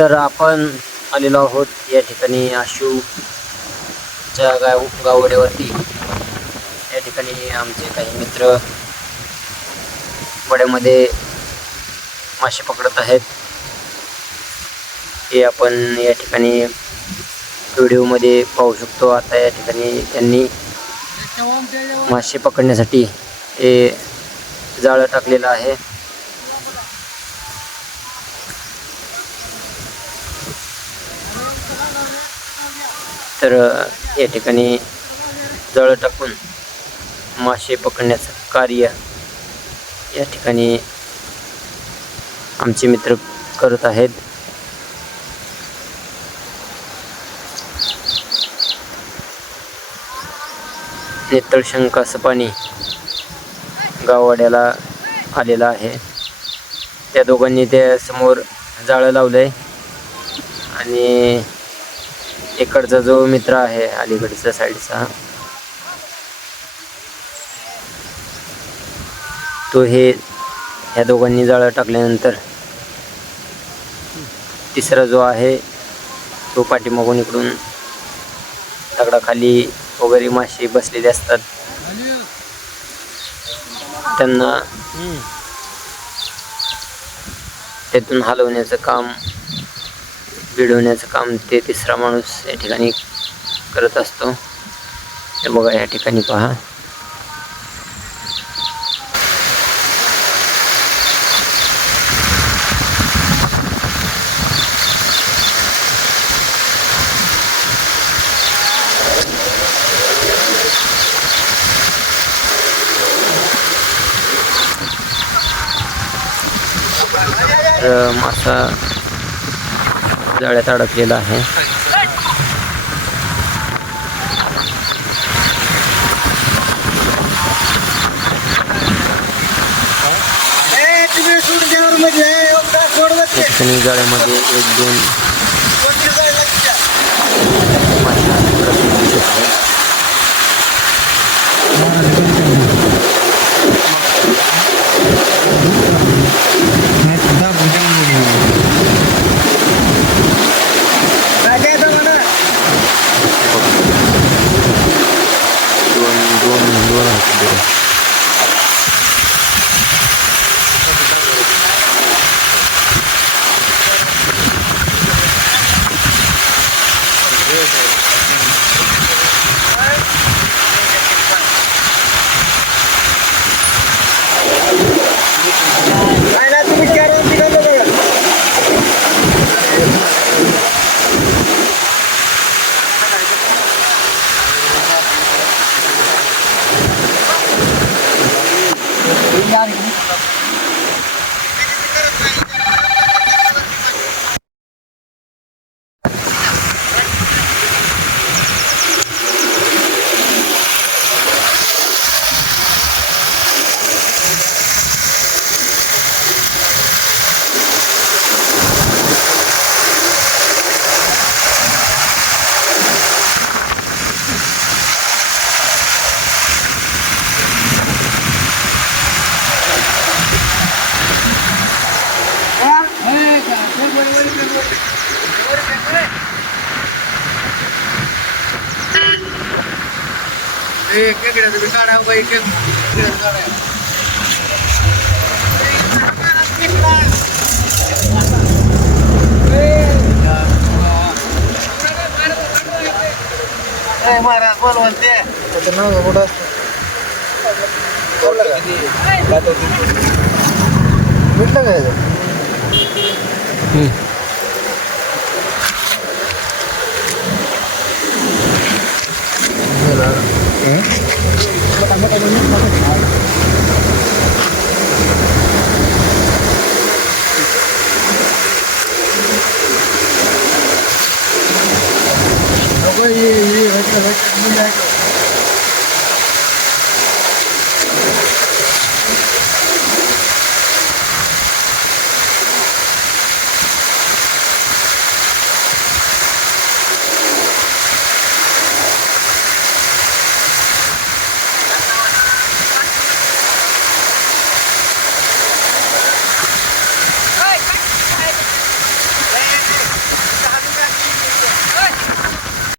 तर आपण आलेलो आहोत या ठिकाणी आशूच्या गावड्यावरती। या ठिकाणी आमचे काही मित्र वड्यामध्ये मासे पकडत आहेत। हे आपण या ठिकाणी व्हिडिओमध्ये पाहू शकतो। आता या ठिकाणी त्यांनी मासे पकडण्यासाठी हे जाळं टाकलेलं आहे। तर या ठिकाणी जाळं टाकून मासे पकडण्याचं कार्य या ठिकाणी आमचे मित्र करत आहेत। नेतळशंकाचं पाणी गाववाड्याला आलेलं आहे। त्या दोघांनी त्या समोर जाळं लावलंय आणि इकडचा जो मित्र आहे अलीकडच्या साईडचा तो हे ह्या दोघांनी जाळं टाकल्यानंतर तिसरा जो आहे तो पाठीमागून इकडून दगडाखाली वगैरे मासे बसलेले असतात, त्यांना त्यातून हलवण्याचं काम, भिडवण्याचं काम ते तिसरा माणूस या ठिकाणी करत असतो। ते बघा या ठिकाणी पहा। मासा जाळ्यात अडकलेला आहे। ठिकाणी जाळ्यामध्ये एक दोन महाराज बोलवते नाव कुठं भेटलं काय ये